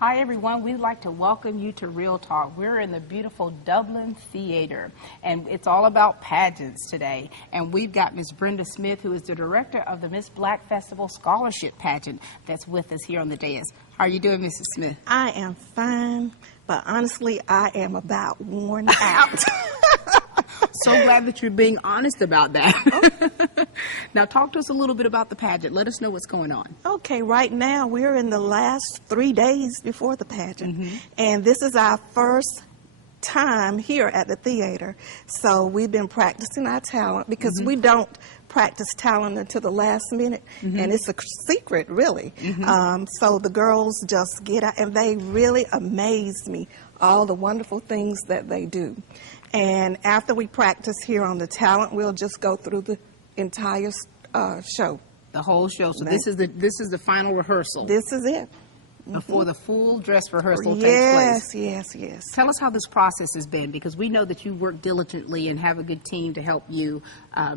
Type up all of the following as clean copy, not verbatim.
Hi everyone, we'd like to welcome you to Real Talk. We're in the beautiful Dublin Theater, and it's all about pageants today. And we've got Miss Brenda Smith, who is the director of the Miss Black Festival Scholarship Pageant, that's with us here on the dais. How are you doing, Mrs. Smith? I am fine, but honestly, I am about worn out. So glad that you're being honest about that. Now talk to us a little bit about the pageant. Let us know what's going on. Okay, right now we're in the last 3 days before the pageant, and this is our first time here at the theater. So we've been practicing our talent because we don't practice talent until the last minute, and it's a secret, really. So the girls just get out, and they really amaze me, all the wonderful things that they do. And after we practice here on the talent, we'll just go through the entire show. The whole show. So this is the final rehearsal. This is it. Before the full dress rehearsal takes place. Yes. Tell us how this process has been, because we know that you work diligently and have a good team to help you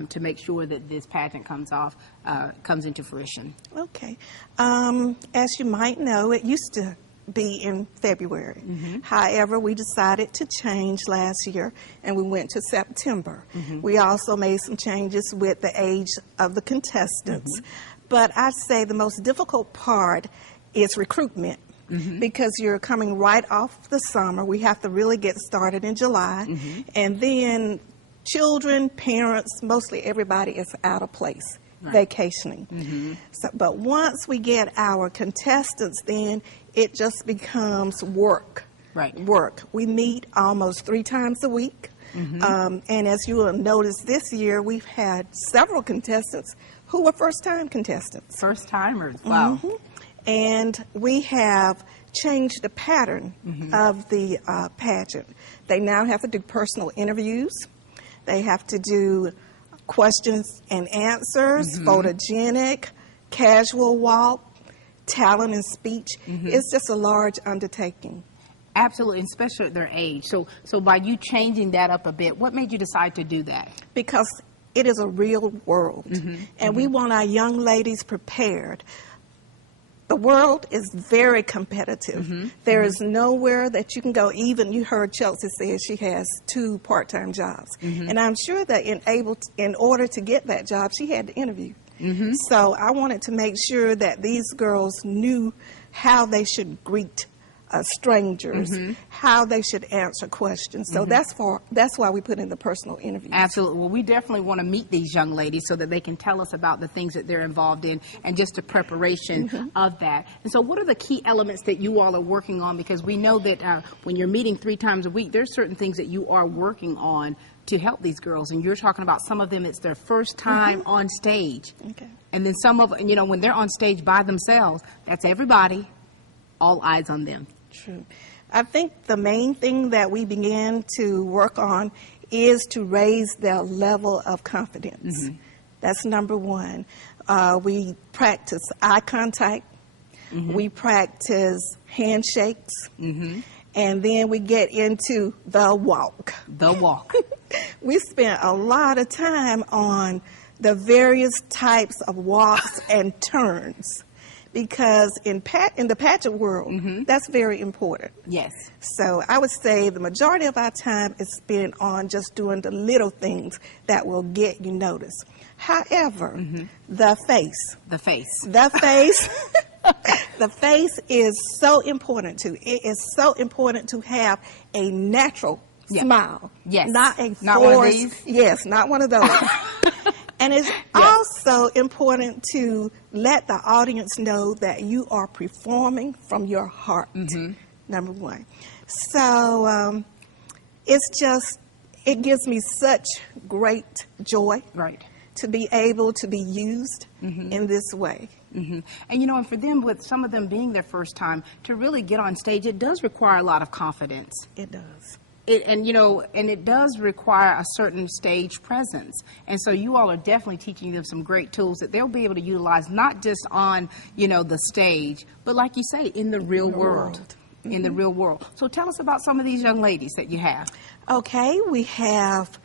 to make sure that this pageant comes into fruition. Okay. As you might know, it used to be in February. However, we decided to change last year, and we went to September. We also made some changes with the age of the contestants. But I'd say the most difficult part is recruitment, because you're coming right off the summer. We have to really get started in July, and then children, parents, mostly everybody is out of place. Vacationing. So, but once we get our contestants, then it just becomes work. Work. We meet almost 3 times a week. And as you will notice this year, we've had several contestants who were first-time contestants. First-timers, wow. And we have changed the pattern of the pageant. They now have to do personal interviews. They have to do questions and answers, photogenic, casual walk, talent and speech. It's just a large undertaking. Absolutely, especially at their age. So by you changing that up a bit, what made you decide to do that? Because it is a real world, and we want our young ladies prepared. The world is very competitive. There is nowhere that you can go. Even you heard Chelsea say she has 2 part-time jobs, and I'm sure that in order to get that job, she had to interview. So I wanted to make sure that these girls knew how they should greet strangers, how they should answer questions. So that's why we put in the personal interviews. Absolutely. Well, we definitely want to meet these young ladies so that they can tell us about the things that they're involved in and just the preparation of that. And so what are the key elements that you all are working on? Because we know that when you're meeting 3 times a week, there's certain things that you are working on to help these girls. And you're talking about some of them, it's their first time on stage. And then some of, when they're on stage by themselves, that's everybody, all eyes on them. True. I think the main thing that we began to work on is to raise their level of confidence. That's number 1. We practice eye contact. We practice handshakes. And then we get into the walk. The walk. We spent a lot of time on the various types of walks and turns, because in the pageant world, that's very important. Yes. So I would say the majority of our time is spent on just doing the little things that will get you noticed. However, the face. The face is so important too. It is so important to have a natural smile. Yes. Not a forced. Not one of these? Yes, not one of those. And it's also important to let the audience know that you are performing from your heart, number 1. So it gives me such great joy to be able to be used in this way. And and for them, with some of them being their first time, to really get on stage, it does require a lot of confidence. It does. And it does require a certain stage presence. And so you all are definitely teaching them some great tools that they'll be able to utilize, not just on, the stage, but like you say, in the real world. In the real world. So tell us about some of these young ladies that you have. Okay, we have,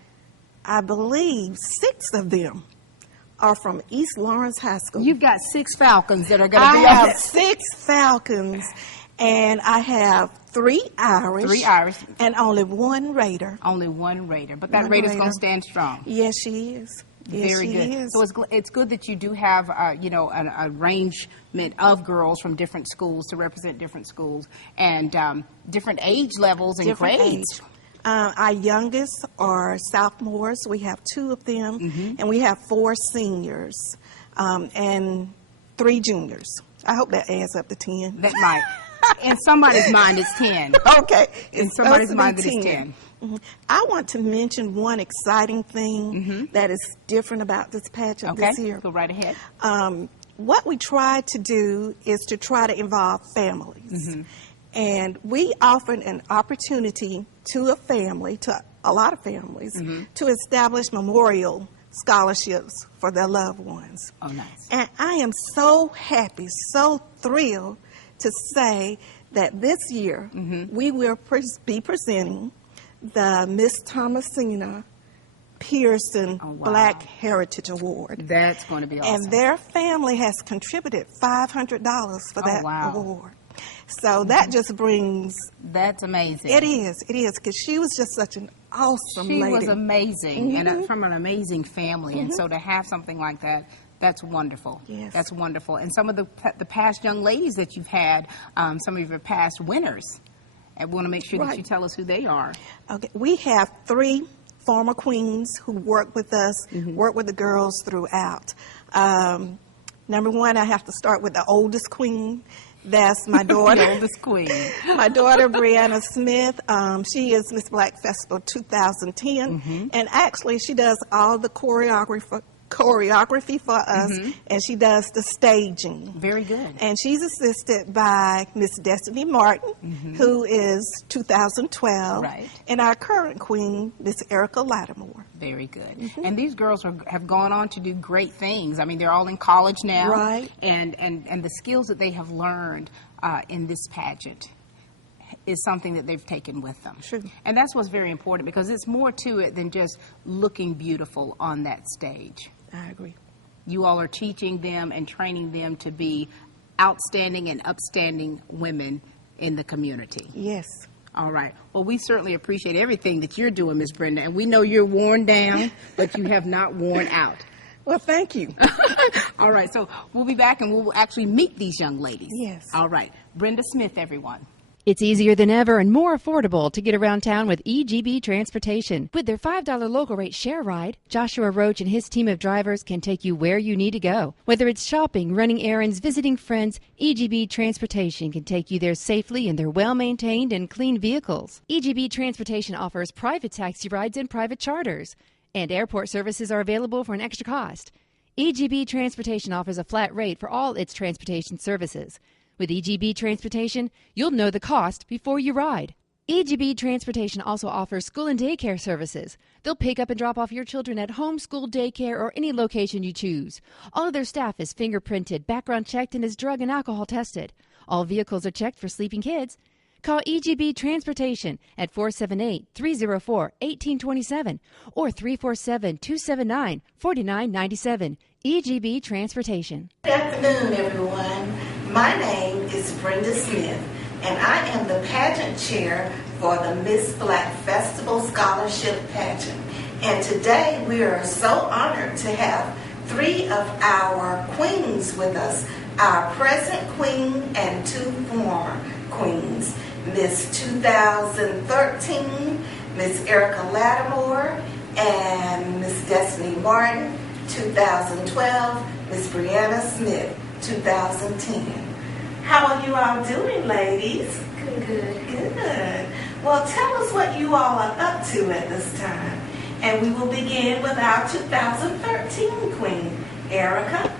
I believe, 6 of them are from East Lawrence High School. You've got 6 Falcons that are going to be on. I have 6 Falcons. And I have 3 Irish. 3 Irish. And only 1 Raider. Only 1 Raider. But that One Raider's Raider. going to stand strong. Yes, she is. Yes, Very she good. is. So it's good that you do have, you know, an arrangement of girls from different schools to represent different schools and different age levels and Different grades. age. Our youngest are sophomores. We have 2 of them, and we have 4 seniors and 3 juniors. I hope that adds up to 10. That might. In somebody's mind, it's 10. Okay. In somebody's mind, it's 10. I want to mention one exciting thing that is different about this pageant Okay, this year. go right ahead. What we try to do is to try to involve families. And we offered an opportunity to a family, to a lot of families, to establish memorial scholarships for their loved ones. Oh, nice. And I am so happy, so thrilled to say that this year we will be presenting the Miss Thomasina Pearson Black Heritage Award. That's going to be awesome. And their family has contributed $500 for that award. So that just brings... That's amazing. It is, because she was just such an awesome lady. She was amazing, and from an amazing family, and so to have something like that, that's wonderful. Yes. That's wonderful. And some of the past young ladies that you've had, some of your past winners, I want to make sure that you tell us who they are. Okay, we have 3 former queens who work with us, work with the girls throughout. Number 1, I have to start with the oldest queen. That's my daughter. The oldest queen. My daughter, Brianna Smith. She is Miss Black Festival 2010. And actually, she does all the choreography for us, and she does the staging. Very good. And she's assisted by Miss Destiny Martin, who is 2012. Right. And our current queen, Miss Erica Lattimore. Very good. And these girls have gone on to do great things. I mean, they're all in college now. Right. And the skills that they have learned in this pageant is something that they've taken with them. True. And that's what's very important, because it's more to it than just looking beautiful on that stage. I agree. You all are teaching them and training them to be outstanding and upstanding women in the community. Yes. All right. Well, we certainly appreciate everything that you're doing, Miss Brenda, and we know you're worn down, but you have not worn out. Well, thank you. All right. So we'll be back and we'll actually meet these young ladies. Yes. All right. Brenda Smith, everyone. It's easier than ever and more affordable to get around town with EGB Transportation. With their $5 local rate share ride, Joshua Roach and his team of drivers can take you where you need to go. Whether it's shopping, running errands, visiting friends, EGB Transportation can take you there safely in their well-maintained and clean vehicles. EGB Transportation offers private taxi rides and private charters, and airport services are available for an extra cost. EGB Transportation offers a flat rate for all its transportation services. With EGB Transportation, you'll know the cost before you ride. EGB Transportation also offers school and daycare services. They'll pick up and drop off your children at home, school, daycare, or any location you choose. All of their staff is fingerprinted, background checked, and is drug and alcohol tested. All vehicles are checked for sleeping kids. Call EGB Transportation at 478-304-1827 or 347-279-4997. EGB Transportation. Good afternoon, everyone. My name is Brenda Smith, and I am the pageant chair for the Miss Black Festival Scholarship Pageant. And today we are so honored to have 3 of our queens with us, our present queen and 2 former queens. Miss 2013, Miss Erica Lattimore, and Miss Destiny Martin, 2012, Miss Brianna Smith, 2010. How are you all doing, ladies? Good. Well, tell us what you all are up to at this time. And we will begin with our 2013 queen, Erica.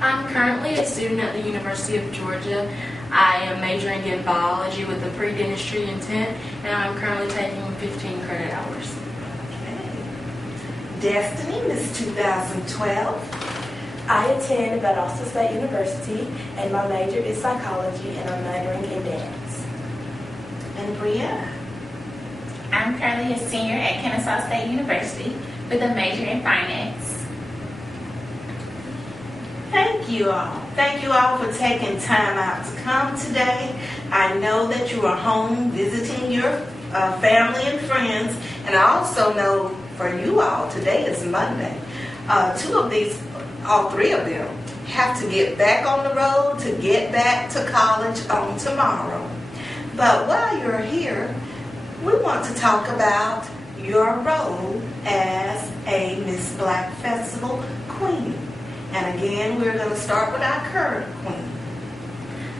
I'm currently a student at the University of Georgia. I am majoring in biology with a pre-dentistry intent, and I'm currently taking 15 credit hours. Okay. Destiny, Miss 2012. I attend Valdosta State University, and my major is psychology, and I'm majoring in dance. And Brianna. I'm currently a senior at Kennesaw State University with a major in finance. Thank you all. Thank you all for taking time out to come today. I know that you are home visiting your family and friends, and I also know for you all, today is Monday. All three of them, have to get back on the road to get back to college on tomorrow. But while you're here, we want to talk about your role as a Miss Black Festival Queen. And again, we're going to start with our current queen.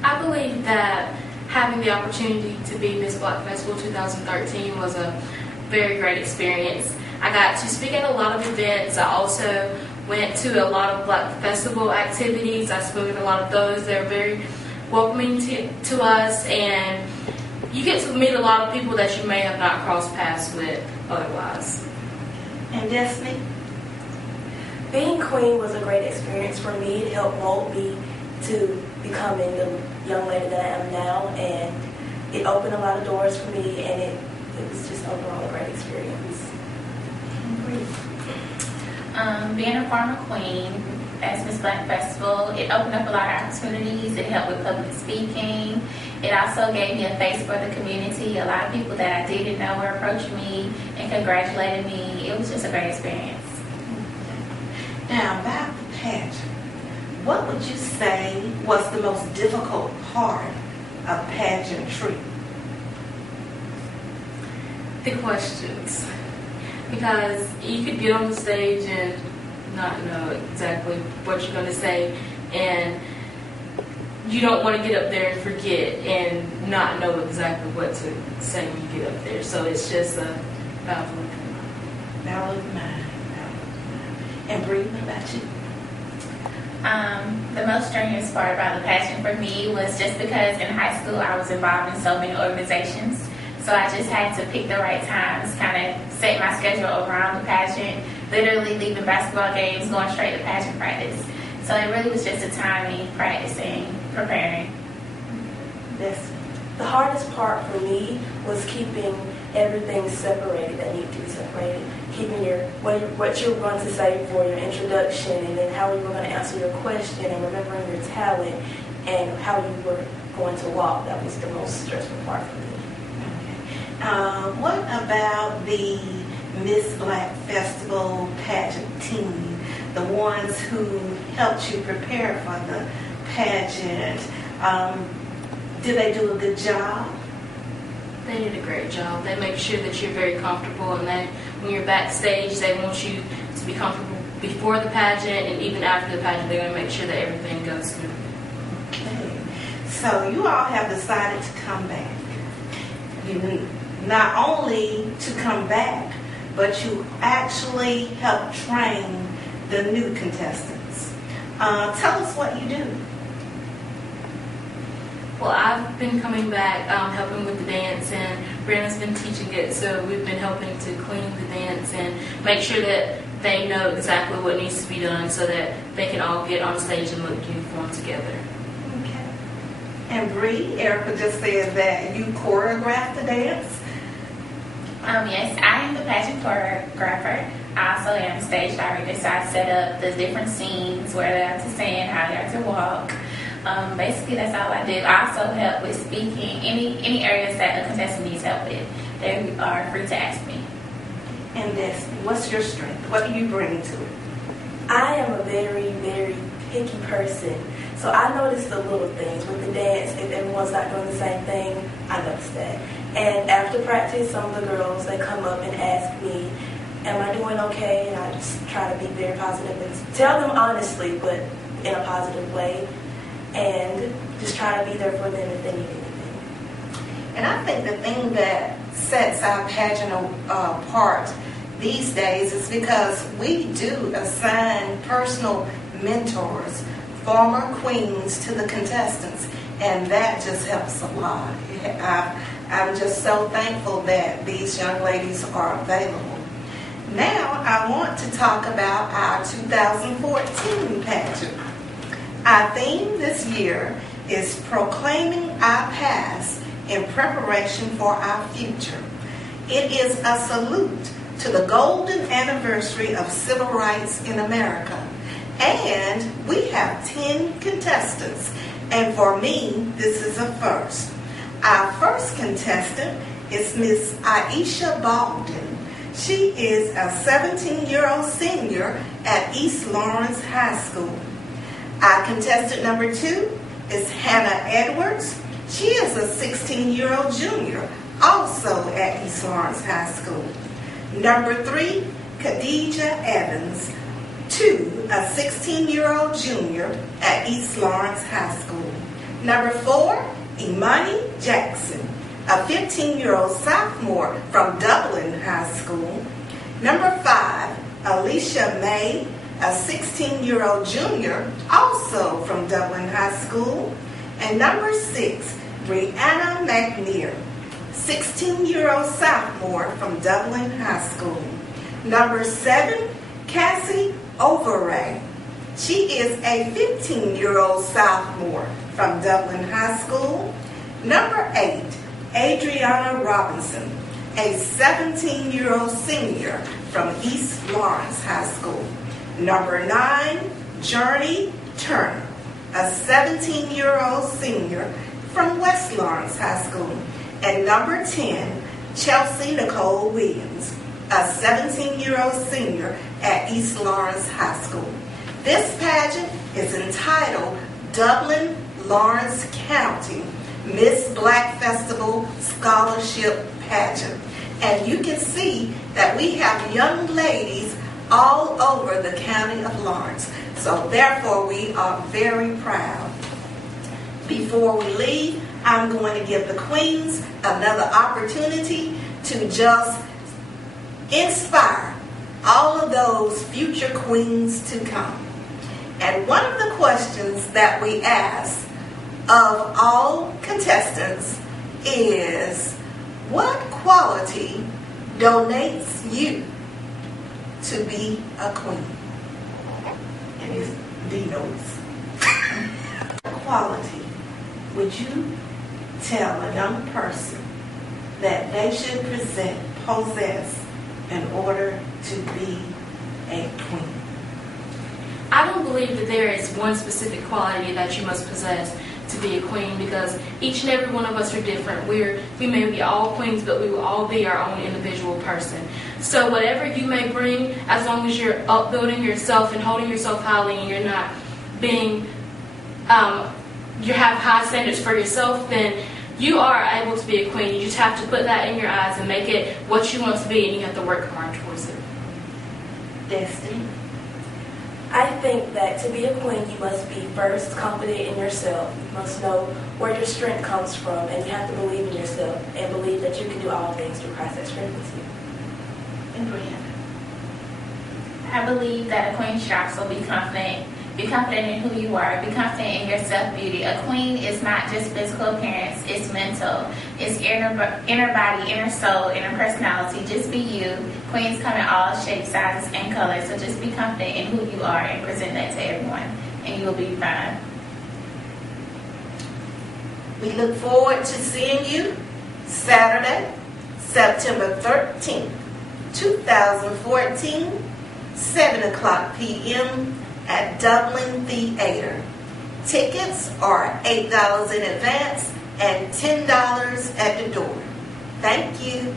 I believe that having the opportunity to be Miss Black Festival 2013 was a very great experience. I got to speak at a lot of events. I also went to a lot of Black Festival activities. I spoke at a lot of those. They're very welcoming to us, and you get to meet a lot of people that you may have not crossed paths with otherwise. And Destiny? Being queen was a great experience for me. It helped mold me to becoming the young lady that I am now, and it opened a lot of doors for me, and it was just overall a great experience. Being a former queen as Miss Black Festival, it opened up a lot of opportunities. It helped with public speaking. It also gave me a face for the community. A lot of people that I didn't know were approaching me and congratulating me. It was just a great experience. Now, about the pageant, what would you say was the most difficult part of pageantry? The questions. Because you could get on the stage and not know exactly what you're going to say, and you don't want to get up there and forget and not know exactly what to say when you get up there. So it's just a baffling. Battle of the mind. And Bree, what about you? The most strenuous part about the pageant for me was just because in high school I was involved in so many organizations. So I just had to pick the right times, kind of set my schedule around the pageant, literally leaving basketball games, going straight to pageant practice. So it really was just a timing, practicing, preparing. Yes. The hardest part for me was keeping everything separated that needed to be separated. Keeping what you're going to say for your introduction, and then how you were going to answer your question, and remembering your talent, and how you were going to walk. That was the most stressful part for me. What about the Miss Black Festival pageant team, the ones who helped you prepare for the pageant? Did they do a good job? They did a great job. They make sure that you're very comfortable, and then when you're backstage, they want you to be comfortable before the pageant, and even after the pageant, they're going to make sure that everything goes smoothly. Okay. So you all have decided to come back. You not only to come back, but you actually help train the new contestants. Tell us what you do. Well, I've been coming back, helping with the dance, and Brianna's been teaching it, so we've been helping to clean the dance and make sure that they know exactly what needs to be done so that they can all get on stage and look uniform together. Okay. And Bree, Erica just said that you choreographed the dance. Yes, I am the pageant choreographer. I also am stage director, so I set up the different scenes, where they have to sing, how they have to walk. Basically, that's all I do. I also help with speaking, any areas that a contestant needs help with. They are free to ask me. And Destiny, what's your strength? What do you bring to it? I am a very, very picky person. So I notice the little things with the dance. If everyone's not doing the same thing, I notice that. And after practice, some of the girls, they come up and ask me, am I doing okay? And I just try to be very positive and tell them honestly, but in a positive way. And just try to be there for them if they need anything. And I think the thing that sets our pageant apart these days is because we do assign personal mentors, former queens, to the contestants, and that just helps a lot. I'm just so thankful that these young ladies are available. Now I want to talk about our 2014 pageant. Our theme this year is Proclaiming Our Past in Preparation for Our Future. It is a salute to the golden anniversary of civil rights in America And we have 10 contestants. And for me, this is a first. Our first contestant is Miss Aisha Baldwin. She is a 17-year-old senior at East Lawrence High School. Our contestant number 2 is Hannah Edwards. She is a 16-year-old junior, also at East Lawrence High School. Number 3, Khadijah Evans. 2, a 16-year-old junior at East Lawrence High School. Number 4, Imani Jackson, a 15-year-old sophomore from Dublin High School. Number 5, Alicia May, a 16-year-old junior, also from Dublin High School. And number 6, Brianna McNear, 16-year-old sophomore from Dublin High School. Number 7, Cassie Overay. She is a 15-year-old sophomore from Dublin High School. Number 8, Adriana Robinson, a 17-year-old senior from East Lawrence High School. Number 9, Journey Turner, a 17-year-old senior from West Lawrence High School. And number 10, Chelsea Nicole Williams, a 17-year-old senior at East Lawrence High School. This pageant is entitled Dublin Lawrence County Miss Black Festival Scholarship Pageant. And you can see that we have young ladies all over the county of Lawrence. So therefore, we are very proud. Before we leave, I'm going to give the queens another opportunity to just inspire all of those future queens to come. And one of the questions that we ask of all contestants is, what quality donates you to be a queen? And it's denotes. Quality would you tell a young person that they should possess in order to be a queen? I don't believe that there is one specific quality that you must possess to be a queen, because each and every one of us are different. We may be all queens, but we will all be our own individual person. So whatever you may bring, as long as you're upbuilding yourself and holding yourself highly, and you're not being, you have high standards for yourself, then you are able to be a queen. You just have to put that in your eyes and make it what you want to be, and you have to work hard towards it. Destiny? I think that to be a queen, you must be first confident in yourself. You must know where your strength comes from, and you have to believe in yourself and believe that you can do all things through Christ that strengthens you. And Brianna? I believe that a queen should also be confident. Be confident in who you are. Be confident in your self-beauty. A queen is not just physical appearance. It's mental. It's inner body, inner soul, inner personality. Just be you. Queens come in all shapes, sizes, and colors. So just be confident in who you are and present that to everyone, and you will be fine. We look forward to seeing you Saturday, September 13th, 2014, 7 o'clock p.m. at Dublin Theater. Tickets are $8 in advance and $10 at the door. Thank you.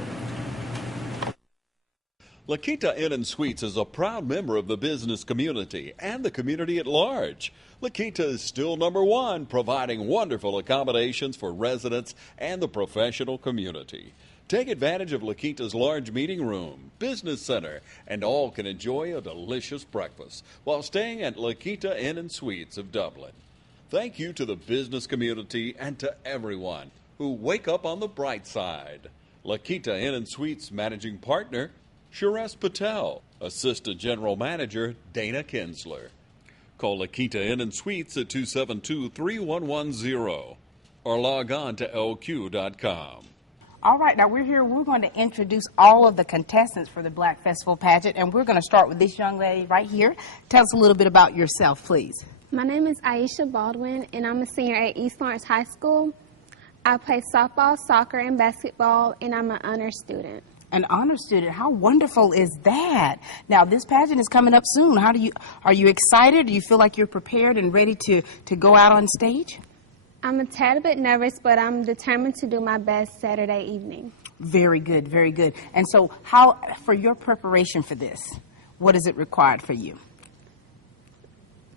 La Quinta Inn & Suites is a proud member of the business community and the community at large. La Quinta is still #1, providing wonderful accommodations for residents and the professional community. Take advantage of La Quinta's large meeting room, business center, and all can enjoy a delicious breakfast while staying at La Quinta Inn & Suites of Dublin. Thank you to the business community and to everyone who wake up on the bright side. La Quinta Inn & Suites Managing Partner, Suresh Patel. Assistant General Manager, Dana Kinsler. Call La Quinta Inn & Suites at 272-3110 or log on to lq.com. All right, now we're here. We're going to introduce all of the contestants for the Black Festival Pageant, and we're going to start with this young lady right here. Tell us a little bit about yourself, please. My name is Aisha Baldwin, and I'm a senior at East Lawrence High School. I play softball, soccer, and basketball, and I'm an honor student. An honor student. How wonderful is that? Now, this pageant is coming up soon. Are you excited? Do you feel like you're prepared and ready to go out on stage? I'm a tad bit nervous, but I'm determined to do my best Saturday evening. Very good, very good. And so for your preparation for this, what is it required for you?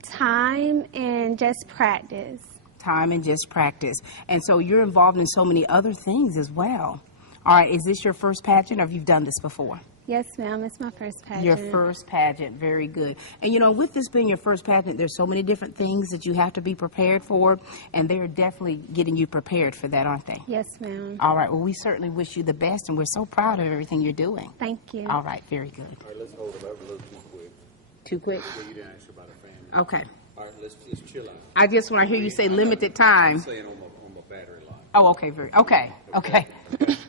Time and just practice. Time and just practice. And so you're involved in so many other things as well. All right, is this your first pageant, or have you done this before? Yes, ma'am. It's my first pageant. Your first pageant. Very good. And, you know, with this being your first pageant, there's so many different things that you have to be prepared for, and they're definitely getting you prepared for that, aren't they? Yes, ma'am. All right. Well, we certainly wish you the best, and we're so proud of everything you're doing. Thank you. All right. Very good. All right, let's hold it up a little too quick. Too quick? Yeah, you didn't ask about a family. Okay. All right, let's chill out. I just want to hear you say limited time. I'm saying on my battery life. Oh, okay. Okay. Okay.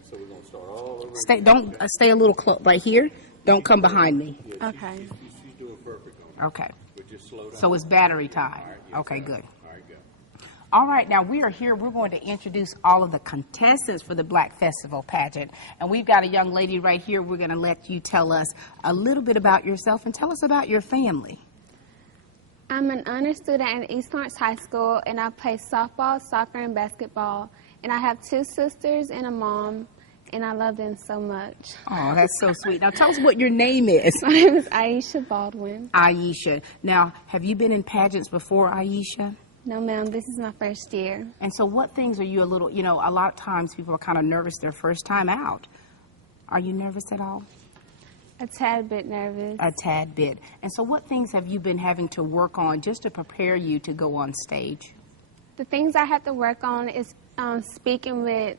So we're going to start all over. Stay a little close right here. Don't come behind me. Yeah, Okay. She's doing perfect on it. Okay. But just slow down. So it's battery time. All right, yes, Okay, ma'am. good. All right, go. All right, now we are here. We're going to introduce all of the contestants for the Black Festival pageant. And we've got a young lady right here. We're going to let you tell us a little bit about yourself and tell us about your family. I'm an honor student at East Lawrence High School, and I play softball, soccer, and basketball. And I have 2 sisters and a mom, and I love them so much. Oh, that's so sweet. Now tell us what your name is. My name is Aisha Baldwin. Aisha. Now, have you been in pageants before, Aisha? No, ma'am, this is my first year. And so what things are you a lot of times people are kind of nervous their first time out. Are you nervous at all? A tad bit nervous. A tad bit. And so what things have you been having to work on just to prepare you to go on stage? The things I have to work on is speaking with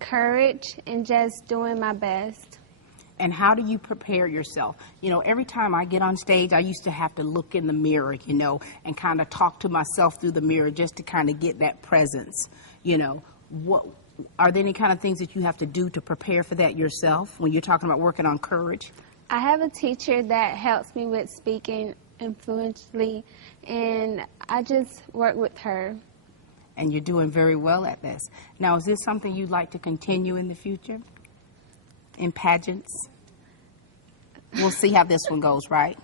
courage and just doing my best. And how do you prepare yourself? You know, every time I get on stage, I used to have to look in the mirror, and kind of talk to myself through the mirror just to kind of get that presence. Are there any kind of things that you have to do to prepare for that yourself when you're talking about working on courage? I have a teacher that helps me with speaking influentially, and I just work with her. And you're doing very well at this. Now, is this something you'd like to continue in the future? In pageants? We'll see how this one goes, right?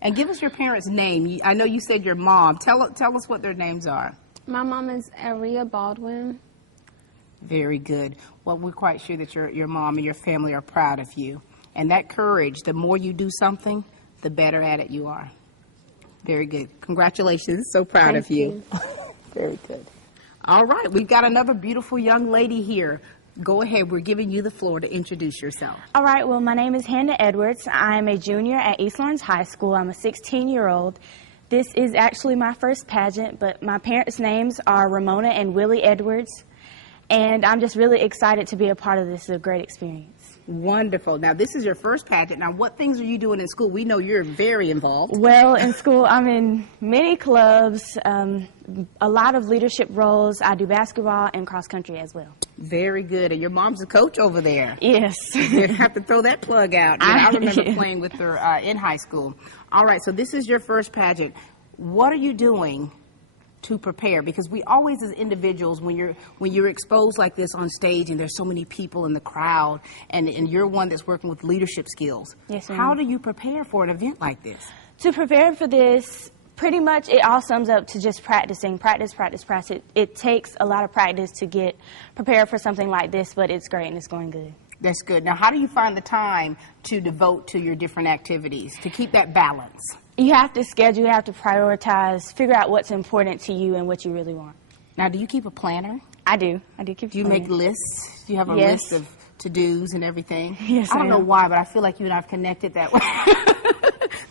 And give us your parents' name. I know you said your mom. Tell us what their names are. My mom is Aria Baldwin. Very good. Well, we're quite sure that your mom and your family are proud of you. And that courage, the more you do something, the better at it you are. Very good. Congratulations. So proud of you. Very good. All right. We've got another beautiful young lady here. Go ahead. We're giving you the floor to introduce yourself. All right. Well, my name is Hannah Edwards. I'm a junior at East Lawrence High School. I'm a 16-year-old. This is actually my first pageant, but my parents' names are Ramona and Willie Edwards. And I'm just really excited to be a part of this. It's a great experience. Wonderful. Now, this is your first pageant. Now, what things are you doing in school? We know you're very involved. Well, in school, I'm in many clubs, a lot of leadership roles. I do basketball and cross country as well. Very good. And your mom's a coach over there. Yes. You have to throw that plug out. I remember playing with her in high school. All right, so this is your first pageant. What are you doing to prepare? Because we always, as individuals, when you're exposed like this on stage and there's so many people in the crowd and you're one that's working with leadership skills, yes, ma'am. How do you prepare for an event like this? To prepare for this, pretty much it all sums up to just practicing. Practice. It takes a lot of practice to get prepared for something like this, but it's great and it's going good. That's good. Now, how do you find the time to devote to your different activities, to keep that balance? You have to schedule, you have to prioritize, figure out what's important to you and what you really want. Now, do you keep a planner? I do keep a Do you planner. make lists? Do you have a Yes. list of to-dos and everything? Yes, I don't know ma'am. why, but I feel like you and I have connected that way,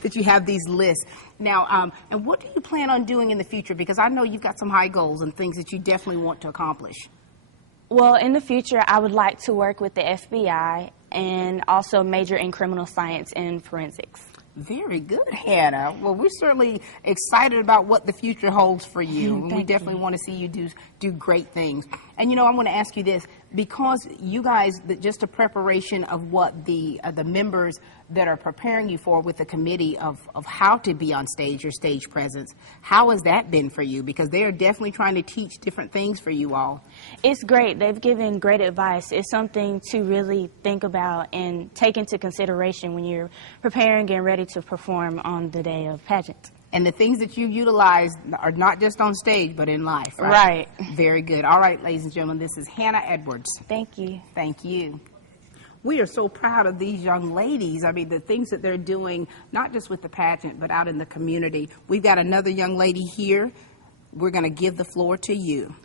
that you have these lists. Now, and what do you plan on doing in the future? Because I know you've got some high goals and things that you definitely want to accomplish. Well, in the future, I would like to work with the FBI and also major in criminal science and forensics. Very good, Hannah. Well, we're certainly excited about what the future holds for you. And we definitely want to see you do great things. And, I want to ask you this. because you guys, just a preparation of what the members that are preparing you for with the committee of how to be on stage, your stage presence, how has that been for you? Because they are definitely trying to teach different things for you all. It's great. They've given great advice. It's something to really think about and take into consideration when you're preparing and ready to perform on the day of pageant. And the things that you utilize are not just on stage, but in life, right? Right. Very good. All right, ladies and gentlemen, this is Hannah Edwards. Thank you. Thank you. We are so proud of these young ladies. I mean, the things that they're doing, not just with the pageant, but out in the community. We've got another young lady here. We're going to give the floor to you.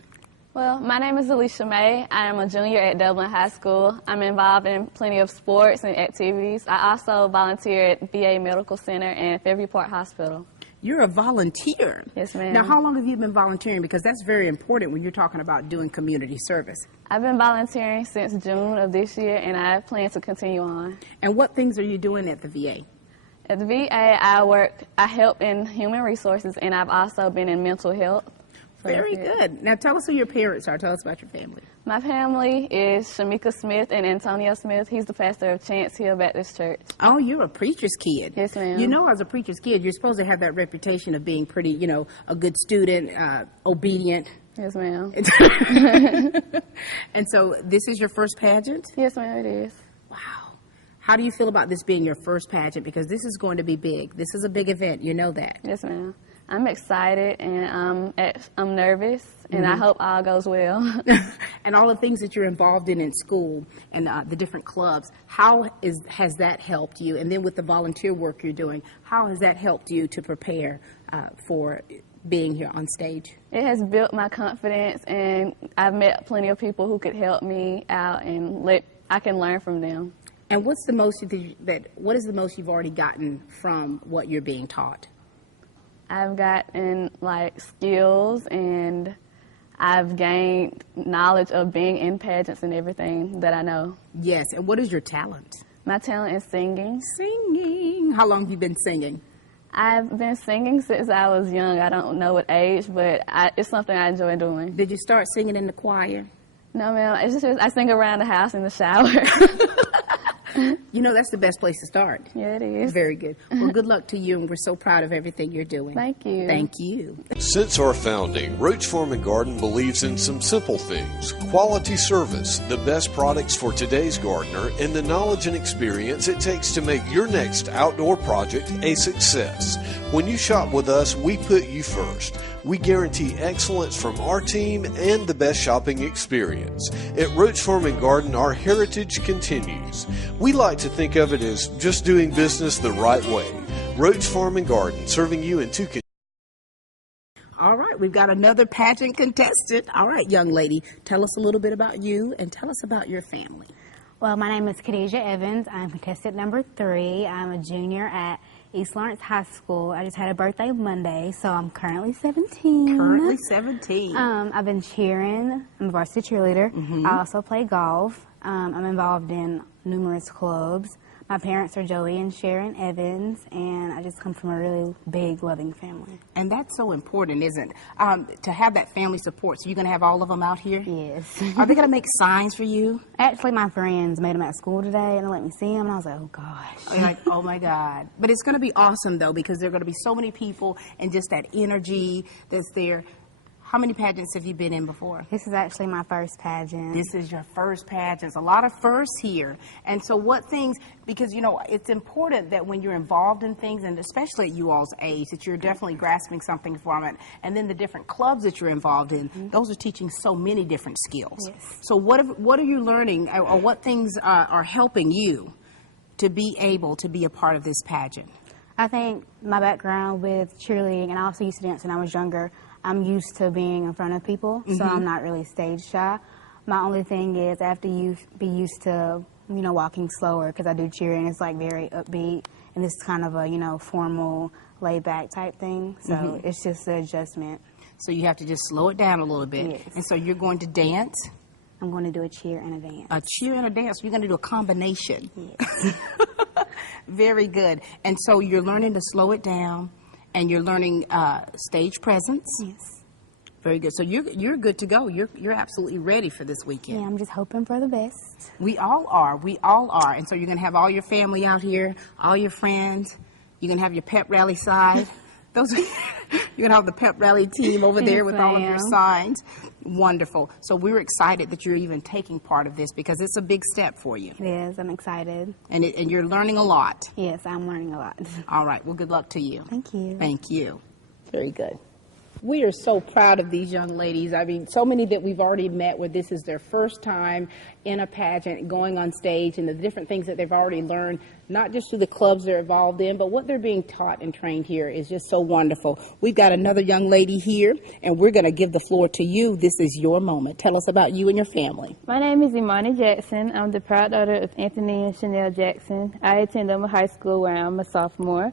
Well, my name is Alicia May. I am a junior at Dublin High School. I'm involved in plenty of sports and activities. I also volunteer at VA Medical Center and Fairview Park Hospital. You're a volunteer. Yes, ma'am. Now, how long have you been volunteering? Because that's very important when you're talking about doing community service. I've been volunteering since June of this year, and I plan to continue on. And what things are you doing at the VA? At the VA, I help in human resources, and I've also been in mental health. Very good. Now, tell us who your parents are. Tell us about your family. My family is Shamika Smith and Antonio Smith. He's the pastor of Chance Hill Baptist Church. Oh, you're a preacher's kid. Yes, ma'am. You know, as a preacher's kid, you're supposed to have that reputation of being pretty, you know, a good student, obedient. Yes, ma'am. And so this is your first pageant? Yes, ma'am, it is. Wow. How do you feel about this being your first pageant? Because this is going to be big. This is a big event. You know that. Yes, ma'am. I'm excited and I'm nervous, and I hope all goes well. And all the things that you're involved in school and the different clubs, has that helped you? And then with the volunteer work you're doing, how has that helped you to prepare for being here on stage? It has built my confidence, and I've met plenty of people who could help me out, and I can learn from them. And what is the most you've already gotten from what you're being taught? I've gotten skills, and I've gained knowledge of being in pageants and everything that I know. Yes, and what is your talent? My talent is singing. Singing. How long have you been singing? I've been singing since I was young. I don't know what age, but it's something I enjoy doing. Did you start singing in the choir? No, ma'am. It's just I sing around the house in the shower. You know, that's the best place to start. Yeah, it is. Very good. Well, good luck to you, and we're so proud of everything you're doing. Thank you. Thank you. Since our founding, Roach Farm and Garden believes in some simple things: quality service, the best products for today's gardener, and the knowledge and experience it takes to make your next outdoor project a success. When you shop with us, we put you first. We guarantee excellence from our team and the best shopping experience. At Roach Farm and Garden, our heritage continues. We like to think of it as just doing business the right way. Roach Farm and Garden, serving you in two. All right, we've got another pageant contestant. All right, young lady, tell us a little bit about you and tell us about your family. Well, my name is Khadijah Evans. I'm contestant number 3. I'm a junior at East Lawrence High School. I just had a birthday Monday, so I'm currently 17. Currently 17. I've been cheering. I'm a varsity cheerleader. I also play golf. I'm involved in numerous clubs. My parents are Joey and Sharon Evans, and I just come from a really big, loving family. And that's so important, isn't it? To have that family support. So you're going to have all of them out here? Yes. Are they going to make signs for you? Actually, my friends made them at school today, and they let me see them, and I was like, oh, gosh. You're like, oh, my God. But it's going to be awesome, though, because there are going to be so many people and just that energy that's there. How many pageants have you been in before? This is actually my first pageant. This is your first pageant. A lot of firsts here. And so what things, because, you know, it's important that when you're involved in things, and especially at you all's age, that you're definitely grasping something from it. And then the different clubs that you're involved in, those are teaching so many different skills. Yes. So what are you learning, or what things are helping you to be able to be a part of this pageant? I think my background with cheerleading, and I also used to dance when I was younger, I'm used to being in front of people, so I'm not really stage shy. My only thing is I have to be used to, you know, walking slower, because I do cheering. It's like very upbeat, and this is kind of a, you know, formal, laid-back type thing. So it's just an adjustment. So you have to just slow it down a little bit. Yes. And so you're going to dance? I'm going to do a cheer and a dance. A cheer and a dance. You're going to do a combination. Yes. Very good. And so you're learning to slow it down, and you're learning stage presence. Yes. Very good. So you're good to go. You're absolutely ready for this weekend. Yeah, I'm just hoping for the best. We all are. We all are. And so you're going to have all your family out here, all your friends. You're going to have your pep rally side. You're going to have the pep rally team over there with all of your signs. Wonderful. So we're excited that you're even taking part of this because it's a big step for you. It is. I'm excited. And you're learning a lot. Yes, I'm learning a lot. All right. Well, good luck to you. Thank you. Thank you. Very good. We are so proud of these young ladies. I mean, so many that we've already met where this is their first time in a pageant, going on stage, and the different things that they've already learned, not just through the clubs they're involved in, but what they're being taught and trained here is just so wonderful. We've got another young lady here, and we're going to give the floor to you. This is your moment. Tell us about you and your family. My name is Imani Jackson. I'm the proud daughter of Anthony and Chanel Jackson. I attend Elmer High School where I'm a sophomore.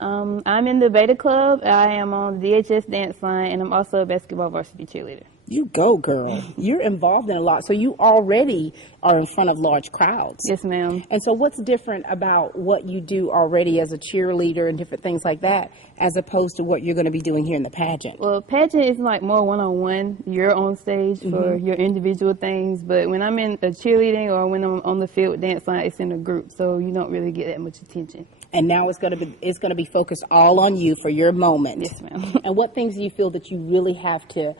I'm in the Beta Club. I am on the DHS dance line, and I'm also a basketball varsity cheerleader. You go, girl. You're involved in a lot. So you already are in front of large crowds. Yes, ma'am. And so what's different about what you do already as a cheerleader and different things like that as opposed to what you're going to be doing here in the pageant? Well, pageant is like more one-on-one. You're on stage for your individual things, but when I'm in a cheerleading or when I'm on the field with dance line, it's in a group, so you don't really get that much attention. And now it's going to be focused all on you for your moment. Yes, ma'am. And what things do you feel that you really have to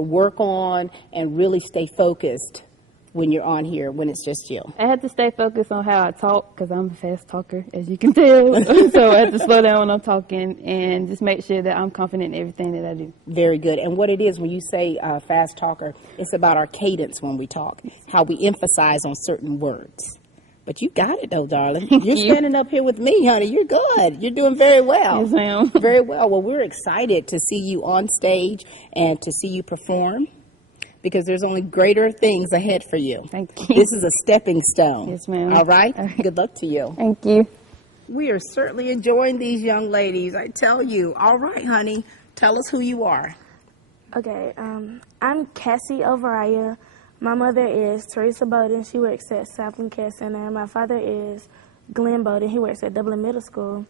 work on and really stay focused when you're on here, when it's just you? I have to stay focused on how I talk because I'm a fast talker, as you can tell. So I have to slow down when I'm talking and just make sure that I'm confident in everything that I do. Very good. And what it is when you say fast talker, it's about our cadence when we talk, how we emphasize on certain words. But you got it, though, darling. You're standing up here with me, honey. You're good. You're doing very well. Yes, ma'am. Very well. Well, we're excited to see you on stage and to see you perform because there's only greater things ahead for you. Thank you. This is a stepping stone. Yes, ma'am. All right? Good luck to you. Thank you. We are certainly enjoying these young ladies, I tell you. All right, honey. Tell us who you are. Okay, I'm Cassie Overaya. My mother is Teresa Bowden. She works at Southland Care Center. And my father is Glenn Bowden. He works at Dublin Middle School.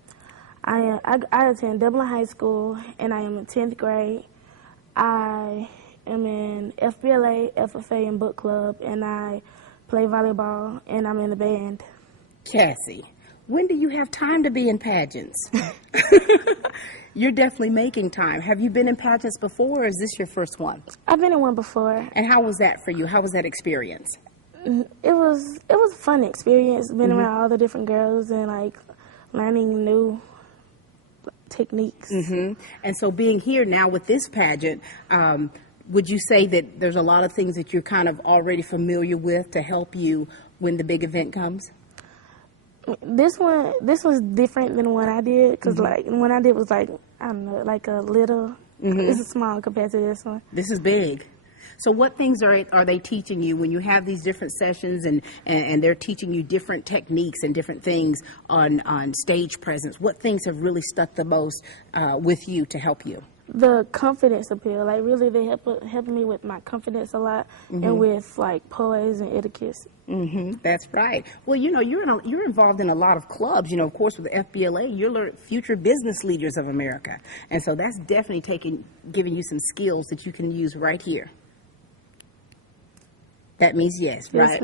I attend Dublin High School, and I am in 10th grade. I am in FBLA, FFA, and book club, and I play volleyball, and I'm in the band. Cassie, when do you have time to be in pageants? You're definitely making time. Have you been in pageants before, or is this your first one? I've been in one before. And how was that for you? How was that experience? It was a fun experience, being around all the different girls and like learning new techniques. And so being here now with this pageant, would you say that there's a lot of things that you're kind of already familiar with to help you when the big event comes? This was different than what I did because like when I did was like, I don't know, like a little. This is small compared to this one. This is big. So what things are they teaching you when you have these different sessions and they're teaching you different techniques and different things on stage presence? What things have really stuck the most with you to help you? The confidence appeal, like really they helped me with my confidence a lot and with like poise and etiquette. That's right. Well, you know, you're involved in a lot of clubs. You know, of course, with the FBLA, you're future business leaders of America, and so that's definitely giving you some skills that you can use right here. That means yes, right?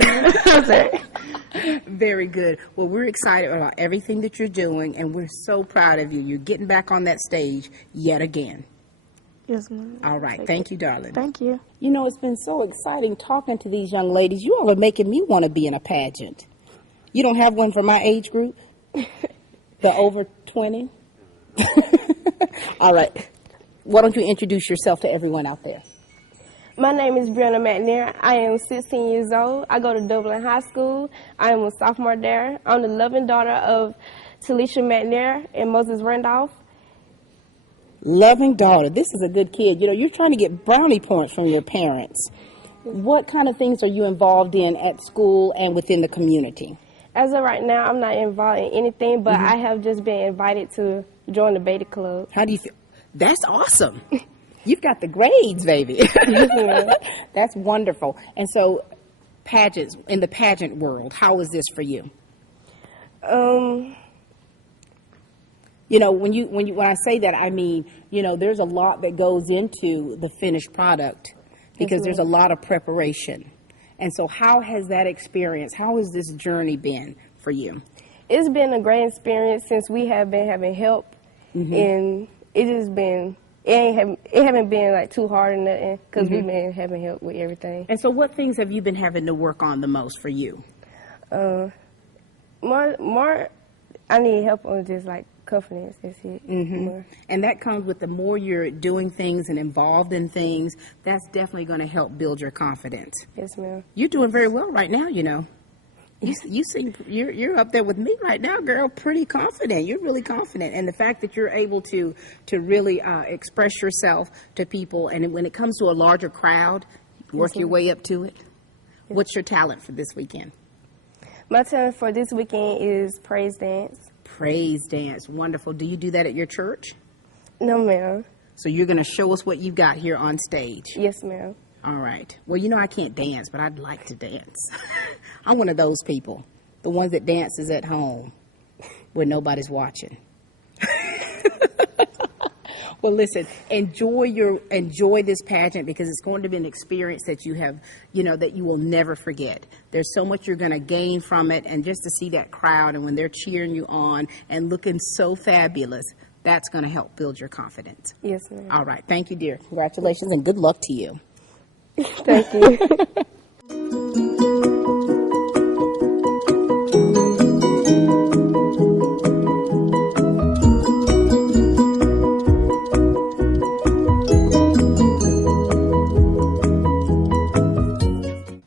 Very good. Well, we're excited about everything that you're doing, and we're so proud of you. You're getting back on that stage yet again. Yes, ma'am. All right. Thank you, darling. Thank you. You know, it's been so exciting talking to these young ladies. You all are making me want to be in a pageant. You don't have one for my age group? The over 20? All right. Why don't you introduce yourself to everyone out there? My name is Brianna McNair. I am 16 years old. I go to Dublin High School. I am a sophomore there. I'm the loving daughter of Talisha McNair and Moses Randolph. Loving daughter. This is a good kid. You know, you're trying to get brownie points from your parents. What kind of things are you involved in at school and within the community? As of right now, I'm not involved in anything, but I have just been invited to join the Beta Club. How do you feel? That's awesome. You've got the grades, baby. That's wonderful. And so, pageants, in the pageant world, how is this for you? You know, when I say that, I mean, you know, there's a lot that goes into the finished product because there's a lot of preparation. And so how has that experience, how has this journey been for you? It's been a great experience since we have been having help, and it just been, it haven't been like too hard or nothing because we've been having help with everything. And so what things have you been having to work on the most for you? More, I need help on just like confidence, that's it. More. And that comes with the more you're doing things and involved in things, that's definitely going to help build your confidence. Yes, ma'am. You're doing very well right now, you know. You seem you're up there with me right now, girl. Pretty confident. You're really confident, and the fact that you're able to really express yourself to people, and when it comes to a larger crowd, work your way up to it. What's your talent for this weekend? My talent for this weekend is praise dance. Praise dance, wonderful. Do you do that at your church? No, ma'am. So you're going to show us what you've got here on stage. Yes, ma'am. All right. Well, you know I can't dance, but I'd like to dance. I'm one of those people, the ones that dances at home when nobody's watching. Well, listen, enjoy this pageant because it's going to be an experience that you have, you know, that you will never forget. There's so much you're going to gain from it, and just to see that crowd and when they're cheering you on and looking so fabulous, that's going to help build your confidence. Yes, ma'am. All right. Thank you, dear. Congratulations and good luck to you. Thank you.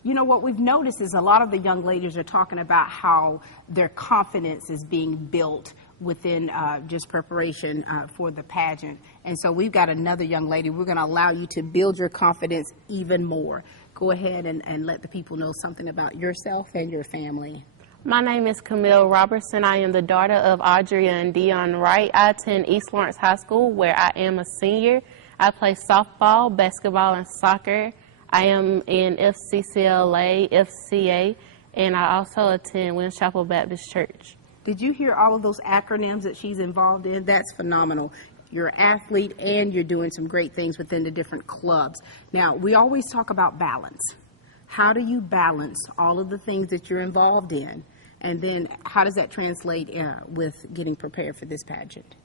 You know, what we've noticed is a lot of the young ladies are talking about how their confidence is being built within just preparation for the pageant. And so we've got another young lady. We're going to allow you to build your confidence even more. Go ahead and let the people know something about yourself and your family. My name is Camille Robertson. I am the daughter of Audrey and Dion Wright. I attend East Lawrence High School where I am a senior. I play softball, basketball, and soccer. I am in FCCLA, FCA, and I also attend Williams Chapel Baptist Church. Did you hear all of those acronyms that she's involved in? That's phenomenal. You're an athlete and you're doing some great things within the different clubs. Now, we always talk about balance. How do you balance all of the things that you're involved in? And then how does that translate with getting prepared for this pageant?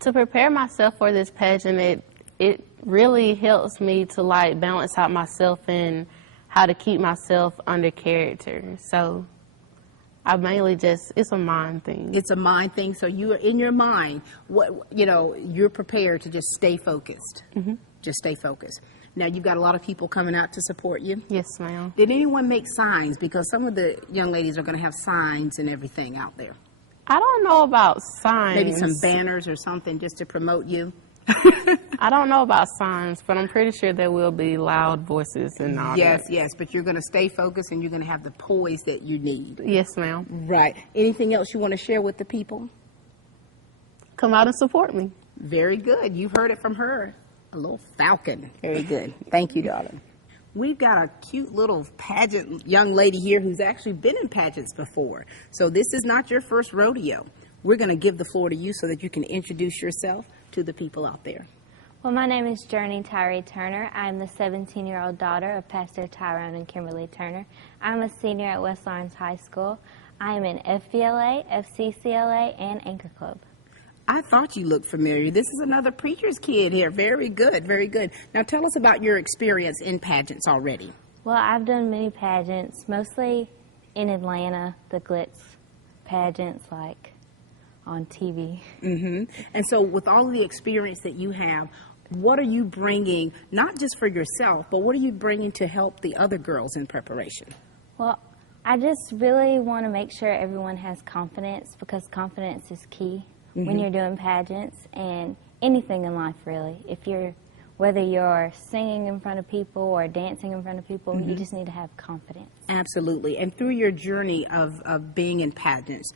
To prepare myself for this pageant, it really helps me to like balance out myself and how to keep myself under character. So I mainly it's a mind thing. It's a mind thing. So you are in your mind, you're prepared to just stay focused. Just stay focused. Now, you've got a lot of people coming out to support you. Yes, ma'am. Did anyone make signs? Because some of the young ladies are going to have signs and everything out there. I don't know about signs. Maybe some banners or something just to promote you. I don't know about signs, but I'm pretty sure there will be loud voices and all that. Yes, but you're going to stay focused and you're going to have the poise that you need. Yes, ma'am. Right. Anything else you want to share with the people? Come out and support me. Very good. You've heard it from her. A little falcon. Very good. Thank you, darling. We've got a cute little pageant young lady here who's actually been in pageants before. So this is not your first rodeo. We're going to give the floor to you so that you can introduce yourself to the people out there. Well, my name is Journey Tyree Turner. I'm the 17-year-old daughter of Pastor Tyrone and Kimberly Turner. I'm a senior at West Lawrence High School. I am in FBLA, FCCLA, and Anchor Club. I thought you looked familiar. This is another preacher's kid here. Very good, very good. Now tell us about your experience in pageants already. Well, I've done many pageants, mostly in Atlanta, the glitz pageants like on TV. And so with all of the experience that you have, what are you bringing, not just for yourself, but what are you bringing to help the other girls in preparation? Well, I just really want to make sure everyone has confidence because confidence is key. When you're doing pageants and anything in life, really. Whether you're singing in front of people or dancing in front of people, you just need to have confidence. Absolutely. And through your journey of being in pageants,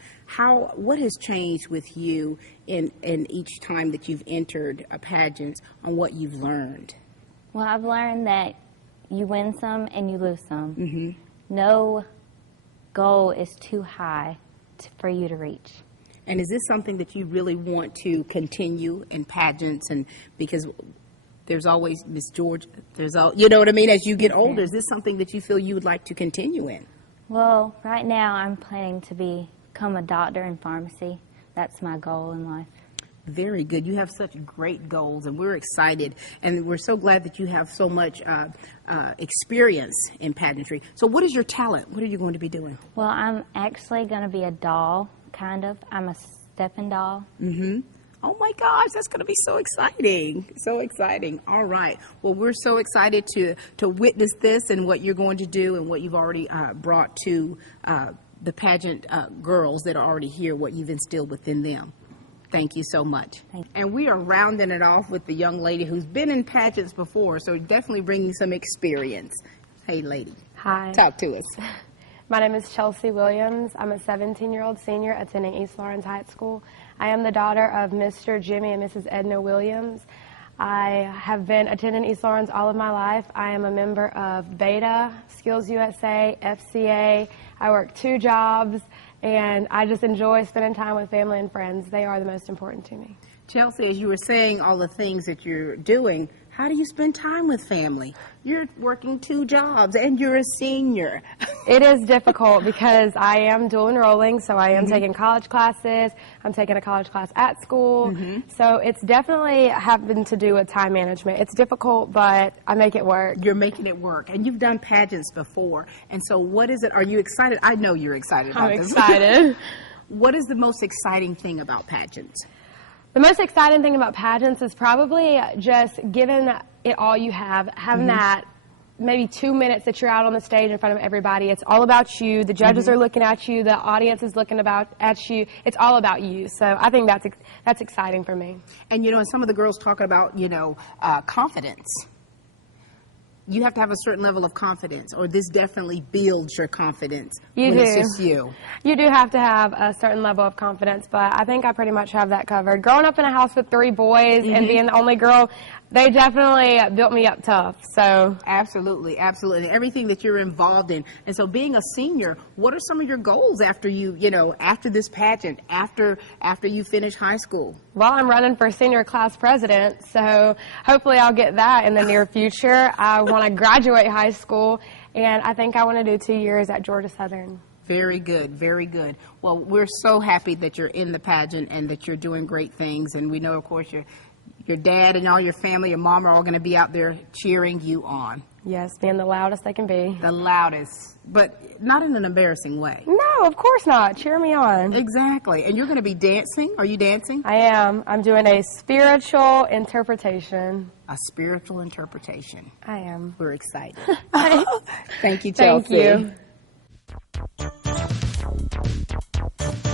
what has changed with you in each time that you've entered a pageant on what you've learned? Well, I've learned that you win some and you lose some. No goal is too high for you to reach. And is this something that you really want to continue in pageants? And because there's always Miss George, there's all, you know what I mean? As you get older, is this something that you feel you would like to continue in? Well, right now I'm planning to become a doctor in pharmacy. That's my goal in life. Very good. You have such great goals, and we're excited, and we're so glad that you have so much experience in pageantry. So what is your talent? What are you going to be doing? Well, I'm actually going to be a doll, kind of. I'm a stepping doll. Mm-hmm. Oh my gosh, that's going to be so exciting. So exciting. All right. Well, we're so excited to witness this and what you're going to do and what you've already brought to the pageant girls that are already here, what you've instilled within them. Thank you so much. And we are rounding it off with the young lady who's been in pageants before, so definitely bringing some experience. Hey, lady. Hi. Talk to us. My name is Chelsea Williams. I'm a 17-year-old senior attending East Lawrence High School. I am the daughter of Mr. Jimmy and Mrs. Edna Williams. I have been attending East Lawrence all of my life. I am a member of Beta, Skills USA, FCA. I work 2 jobs, and I just enjoy spending time with family and friends. They are the most important to me. Chelsea, as you were saying all the things that you're doing, how do you spend time with family? You're working 2 jobs and you're a senior. It is difficult because I am dual enrolling, so I am taking college classes. I'm taking a college class at school. So it's definitely having to do with time management. It's difficult, but I make it work. You're making it work. And you've done pageants before. And so what is it? Are you excited? I know you're excited about this. I'm excited. What is the most exciting thing about pageants? The most exciting thing about pageants is probably just giving it all you have, having that maybe 2 minutes that you're out on the stage in front of everybody. It's all about you. The judges are looking at you. The audience is looking at you. It's all about you. So I think that's exciting for me. And, you know, and some of the girls talking about, you know, confidence. You have to have a certain level of confidence, or this definitely builds your confidence when it's just you. You do have to have a certain level of confidence, but I think I pretty much have that covered. Growing up in a house with 3 boys and being the only girl, they definitely built me up tough. So absolutely, absolutely, everything that you're involved in. And so, being a senior, what are some of your goals after after this pageant, after you finish high school? Well, I'm running for senior class president, so hopefully I'll get that in the near future. I want to graduate high school, and I think I want to do 2 years at Georgia Southern. Very good, very good. Well, we're so happy that you're in the pageant and that you're doing great things. And we know, of course, your dad and all your family, your mom are all going to be out there cheering you on. Yes, being the loudest they can be. The loudest, but not in an embarrassing way. No, of course not. Cheer me on. Exactly. And you're going to be dancing. Are you dancing? I am. I'm doing a spiritual interpretation. A spiritual interpretation. I am. We're excited. Thank you, Chelsea. Thank you.